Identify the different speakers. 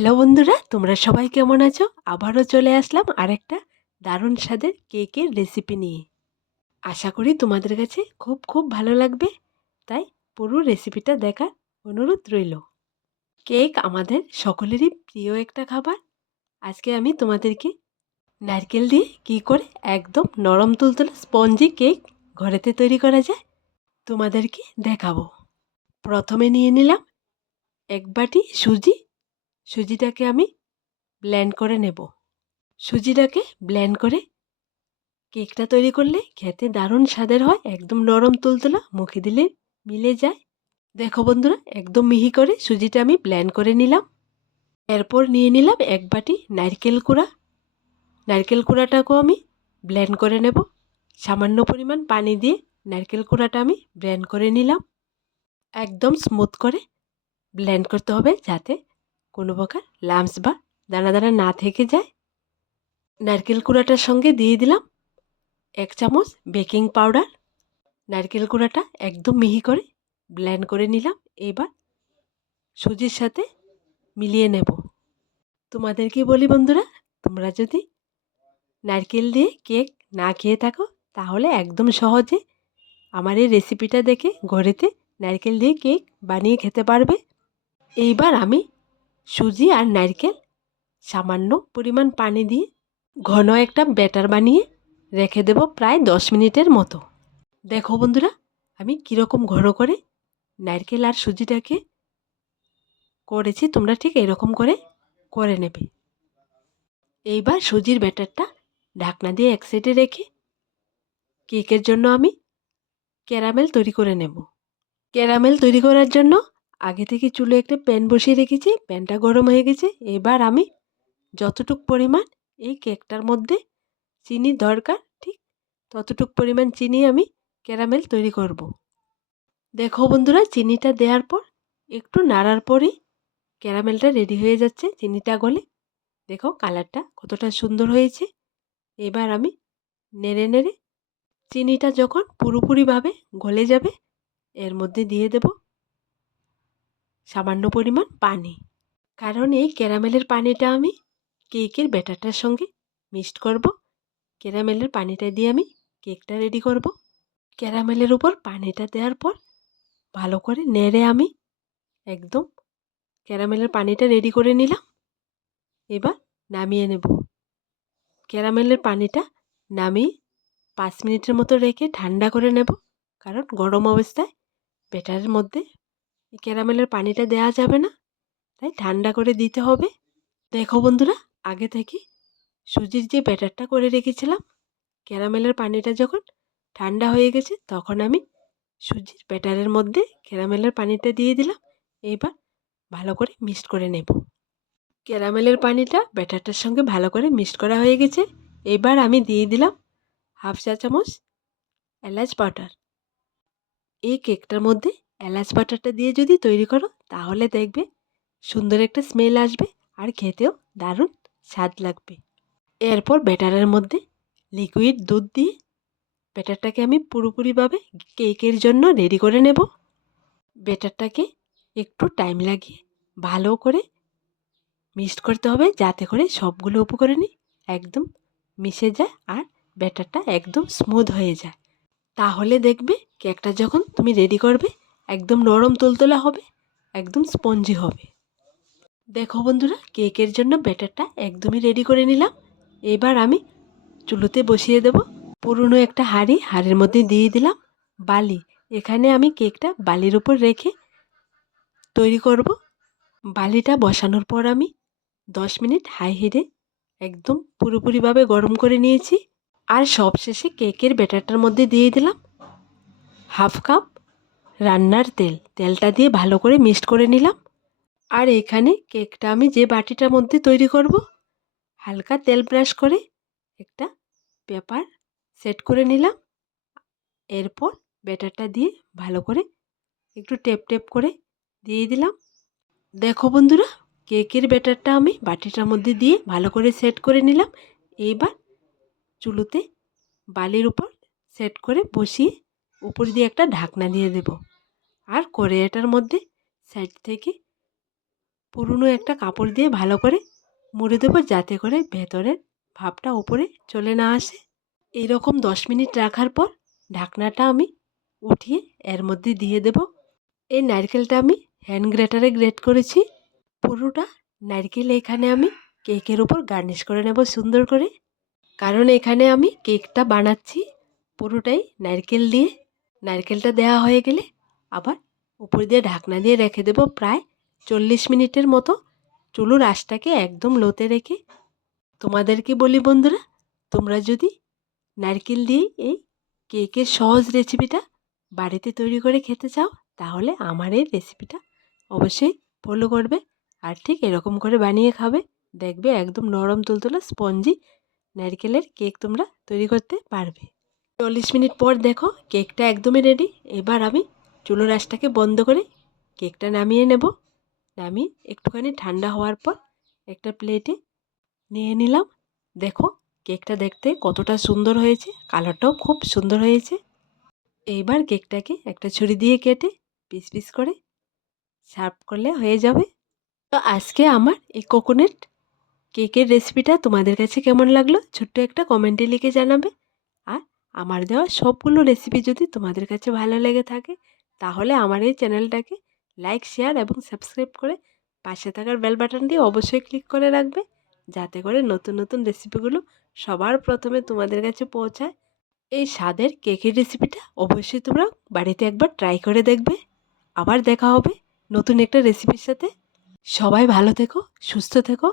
Speaker 1: Hello বন্ধুরা, তোমরা সবাই কেমন আছো? আবারও চলে আসলাম আরেকটা দারুণ স্বাদের কেকের রেসিপি নিয়ে। আশা করি তোমাদের কাছে খুব খুব ভালো লাগবে, তাই পুরো রেসিপিটা দেখার অনুরোধ রইল। কেক আমাদের সকলেরই প্রিয় একটা খাবার। আজকে আমি তোমাদেরকে নারকেল দিয়ে কি করে একদম নরম তুলতুলে স্পঞ্জি কেক ঘরেতে তৈরি করা যায়, তোমাদেরকে দেখাবো। প্রথমে নিয়ে নিলাম এক বাটি সুজি সুজিটাকে আমি ব্ল্যান্ড করে নেব। সুজিটাকে ব্ল্যান্ড করে কেকটা তৈরি করলে খেতে দারুণ স্বাদের হয়, একদম নরম তুলতুলা, মুখে দিলে মিলে যায়। দেখো বন্ধুরা, একদম মিহি করে সুজিটা আমি ব্ল্যান্ড করে নিলাম। এরপর নিয়ে নিলাম এক বাটি নারকেল কুড়া। নারকেল কুড়াটাকেও আমি ব্ল্যান্ড করে নেব। সামান্য পরিমাণ পানি দিয়ে নারকেল কুড়াটা আমি ব্ল্যান্ড করে নিলাম। একদম স্মুথ করে ব্ল্যান্ড করতে হবে যাতে কোনো প্রকার লামস বা দানা দানা না থেকে যায়। নারকেল কুড়াটার সঙ্গে দিয়ে দিলাম এক চামচ বেকিং পাউডার। নারকেল কুড়াটা একদম মিহি করে ব্ল্যান্ড করে নিলাম। এবার সুজির সাথে মিলিয়ে নেব। তোমাদেরকে বলি বন্ধুরা, তোমরা যদি নারকেল দিয়ে কেক না খেয়ে থাকো, তাহলে একদম সহজে আমার এই রেসিপিটা দেখে ঘরেতে নারকেল দিয়ে কেক বানিয়ে খেতে পারবে। এইবার আমি সুজি আর নারকেল, সামান্য পরিমাণ পানি দিয়ে ঘন একটা ব্যাটার বানিয়ে রেখে দেব প্রায় দশ মিনিটের মতো। দেখো বন্ধুরা, আমি কীরকম ঘন করে নারকেল আর সুজিটাকে করেছি, তোমরা ঠিক এরকম করে করে নেবে। এইবার সুজির ব্যাটারটা ঢাকনা দিয়ে এক সাইডে রেখে কেকের জন্য আমি ক্যারামেল তৈরি করে নেব। ক্যারামেল তৈরি করার জন্য আগে থেকে চুলে একটা প্যান বসিয়ে রেখেছি, প্যানটা গরম হয়ে গেছে, এবার আমি যতটুক পরিমাণ এই কেকটার মধ্যে চিনি দরকার, ঠিক ততটুক পরিমাণ চিনি আমি ক্যারামেল তৈরি করব। দেখো বন্ধুরা, চিনিটা দেওয়ার পর একটু নাড়ার পরই ক্যারামেলটা রেডি হয়ে যাচ্ছে, চিনিটা গলে দেখো কালারটা কতটা সুন্দর হয়েছে এবার আমি নেড়ে নেড়ে চিনিটা যখন পুরোপুরিভাবে গলে যাবে, এর মধ্যে দিয়ে দেব সামান্য পরিমাণ পানি। কারণ এই ক্যারামেলের পানিটা আমি কেকের ব্যাটারটার সঙ্গে মিক্সড করব। ক্যারামেলের পানিটা দিয়ে আমি কেকটা রেডি করব। ক্যারামেলের উপর পানিটা দেওয়ার পর ভালো করে নেড়ে আমি একদম ক্যারামেলের পানিটা রেডি করে নিলাম। এবার নামিয়ে নেব। ক্যারামেলের পানিটা নামিয়ে পাঁচ মিনিটের মতো রেখে ঠান্ডা করে নেব। কারণ গরম অবস্থায় ব্যাটারের মধ্যে ক্যারামেলের পানিটা দেওয়া যাবে না, তাই ঠান্ডা করে দিতে হবে। দেখো বন্ধুরা, আগে থেকে সুজির যে ব্যাটারটা করে রেখেছিলাম, ক্যারামেলের পানিটা যখন ঠান্ডা হয়ে গেছে, তখন আমি সুজির ব্যাটারের মধ্যে ক্যারামেলের পানিটা দিয়ে দিলাম। এবার ভালো করে মিক্সড করে নেব। ক্যারামেলের পানিটা ব্যাটারটার সঙ্গে ভালো করে মিক্সড করা হয়ে গেছে। এবার আমি দিয়ে দিলাম হাফ চা চামচ এলাচ বাটার। এই কেকটার মধ্যে এলাচ বাটারটা দিয়ে যদি তৈরি করো, তাহলে দেখবে সুন্দর একটা স্মেল আসবে আর খেতেও দারুণ স্বাদ লাগবে। এরপর ব্যাটারের মধ্যে লিকুইড দুধ দিয়ে ব্যাটারটাকে আমি পুরোপুরিভাবে কেকের জন্য রেডি করে নেব। ব্যাটারটাকে একটু টাইম লাগিয়ে ভালো করে মিক্সড করতে হবে যাতে করে সবগুলো উপকরণই একদম মিশে যায় আর ব্যাটারটা একদম স্মুথ হয়ে যায়। তাহলে দেখবে কেকটা যখন তুমি রেডি করবে একদম নরম তুলতোলা হবে, একদম স্পঞ্জি হবে। দেখো বন্ধুরা, কেকের জন্য ব্যাটারটা একদমই রেডি করে নিলাম। এবার আমি চুলোতে বসিয়ে দেব। পুরনো একটা হাঁড়ি, হাঁড়ির মধ্যে দিয়ে দিলাম বালি। এখানে আমি কেকটা বালির উপর রেখে তৈরি করব। বালিটা বসানোর পর আমি দশ মিনিট হাই হিটে একদম পুরোপুরিভাবে গরম করে নিয়েছি। আর সবশেষে কেকের ব্যাটারটার মধ্যে দিয়ে দিলাম হাফ কাপ রান্নার তেল, তেলটা দিয়ে ভালো করে মিক্সড করে নিলাম। আর এখানে কেকটা আমি যে বাটিটার মধ্যে তৈরি করব, হালকা তেল ব্রাশ করে একটা পেপার সেট করে নিলাম। এরপর ব্যাটারটা দিয়ে ভালো করে একটু টেপ টেপ করে দিয়ে দিলাম। দেখো বন্ধুরা, কেকের ব্যাটারটা আমি বাটিটার মধ্যে দিয়ে ভালো করে সেট করে নিলাম। এইবার চুলোতে বালির উপর সেট করে বসিয়ে উপর দিয়ে একটা ঢাকনা দিয়ে দেব। আর কড়াইটার মধ্যে সাইড থেকে পুরনো একটা কাপড় দিয়ে ভালো করে মুড়ে দেবো, যাতে করে ভেতরের ভাবটা ওপরে চলে না আসে। এইরকম দশ মিনিট রাখার পর ঢাকনাটা আমি উঠিয়ে এর মধ্যে দিয়ে দেব। এই নারকেলটা আমি হ্যান্ড গ্রেটারে গ্রেট করেছি। পুরোটা নারকেল এখানে আমি কেকের উপর গার্নিশ করে নেব সুন্দর করে। কারণ এখানে আমি কেকটা বানাচ্ছি, পুরোটাই নারকেল দিয়ে। নারকেলটা দেওয়া হয়ে গেলে আবার উপর দিয়ে ঢাকনা দিয়ে রেখে দেবো প্রায় চল্লিশ মিনিটের মতো। চুলোর আঁচটাকে একদম লোতে রেখে তোমাদেরকে বলি বন্ধুরা, তোমরা যদি নারকেল দিয়ে এই কেকের সহজ রেসিপিটা বাড়িতে তৈরি করে খেতে চাও, তাহলে আমার এই রেসিপিটা অবশ্যই ফলো করবে আর ঠিক এরকম করে বানিয়ে খাবে। দেখবে একদম নরম তুলতুলে স্পঞ্জি নারকেলের কেক তোমরা তৈরি করতে পারবে। চল্লিশ মিনিট পর দেখো কেকটা একদমই রেডি এবার আমি চুলোর আঁচটাকে বন্ধ করে কেকটা নামিয়ে নেব। নামিয়ে একটুখানি ঠান্ডা হওয়ার পর একটা প্লেটে নিয়ে নিলাম। দেখো, কেকটা দেখতে কতটা সুন্দর হয়েছে, কালারটাও খুব সুন্দর হয়েছে। এইবার কেকটাকে একটা ছুরি দিয়ে কেটে পিস পিস করে সার্ভ করলে হয়ে যাবে। তো আজকে আমার এই কোকোনাট কেকের রেসিপিটা তোমাদের কাছে কেমন লাগল ছোট্ট একটা কমেন্টে লিখে জানাবে। আর আমার দেওয়া সবগুলো রেসিপি যদি তোমাদের কাছে ভালো লেগে থাকে তাহলে আমার এই চ্যানেলটাকে লাইক, শেয়ার এবং সাবস্ক্রাইব করে পাশে থাকার বেল বাটন দিয়ে অবশ্যই ক্লিক করে রাখবে। যাতে করে নতুন নতুন রেসিপিগুলো সবার প্রথমে তোমাদের কাছে পৌঁছায়। এই স্বাদের কেকের রেসিপিটা অবশ্যই তোমরা বাড়িতে একবার ট্রাই করে দেখবে। আবার দেখা হবে নতুন একটা রেসিপির সাথে। সবাই ভালো থেকো, সুস্থ থেকো।